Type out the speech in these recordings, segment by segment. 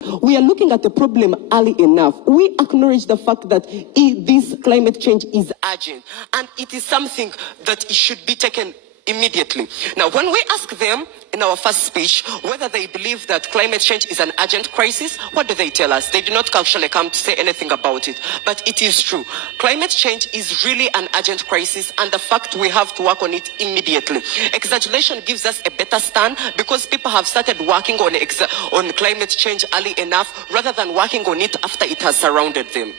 We are looking at the problem early enough. We acknowledge the fact that this climate change is urgent, and it is something that it should be taken immediately. Now, when we ask them in our first speech whether they believe that climate change is an urgent crisis, what do they tell us? They do not actually come to say anything about it, but it is true. Climate change is really an urgent crisis, and the fact we have to work on it immediately. Exaggeration gives us a better stand because people have started working on climate change early enough rather than working on it after it has surrounded them.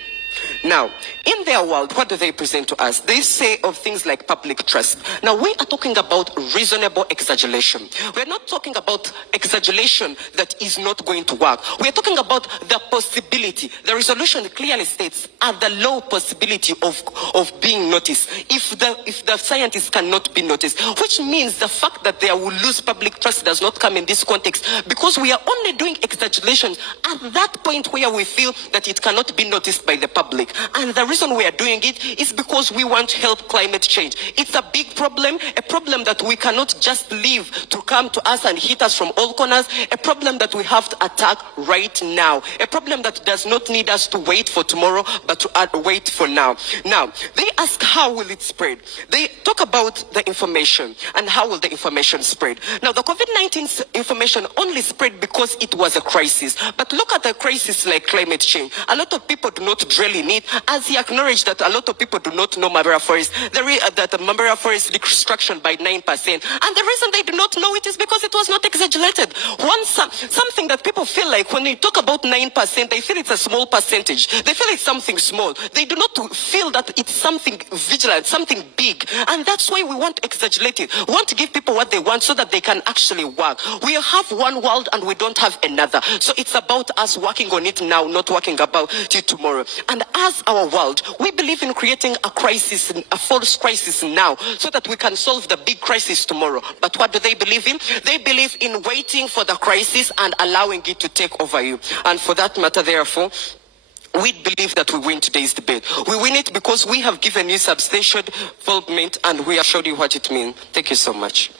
Now, in their world, what do they present to us? They say of things like public trust. Now, we are talking about reasonable exaggeration. We're not talking about exaggeration that is not going to work. We're talking about the possibility. The resolution clearly states at the low possibility of being noticed if the scientists cannot be noticed, which means the fact that they will lose public trust does not come in this context because we are only doing exaggeration at that point where we feel that it cannot be noticed by the public. And the reason we are doing it is because we want to help climate change. It's a big problem, a problem that we cannot just leave to come to us and hit us from all corners, a problem that we have to attack right now, a problem that does not need us to wait for tomorrow, but to wait for now. Now, they ask how will it spread? They talk about the information and how will the information spread. Now, the COVID-19 information only spread because it was a crisis. But look at a crisis like climate change. A lot of people do not dwell in it, as he acknowledged that a lot of people do not know Mambera Forest, that the Mambera Forest destruction by 9%. And the reason they do not know it is because it was not exaggerated. Something that people feel like when they talk about 9%, they feel it's a small percentage. They feel it's something small. They do not feel that it's something vigilant, something big. And that's why we want to exaggerate it. We want to give people what they want so that they can actually work. We have one world and we don't have another. So it's about us working on it now, not working about it tomorrow. And as our world, we believe in creating a crisis, a false crisis now, so that we can solve the big crisis tomorrow. But what do they believe in? They believe in waiting for the crisis and allowing it to take over you. And for that matter, therefore, we believe that we win today's debate. We win it because we have given you substantial involvement and we have showed you what it means. Thank you so much.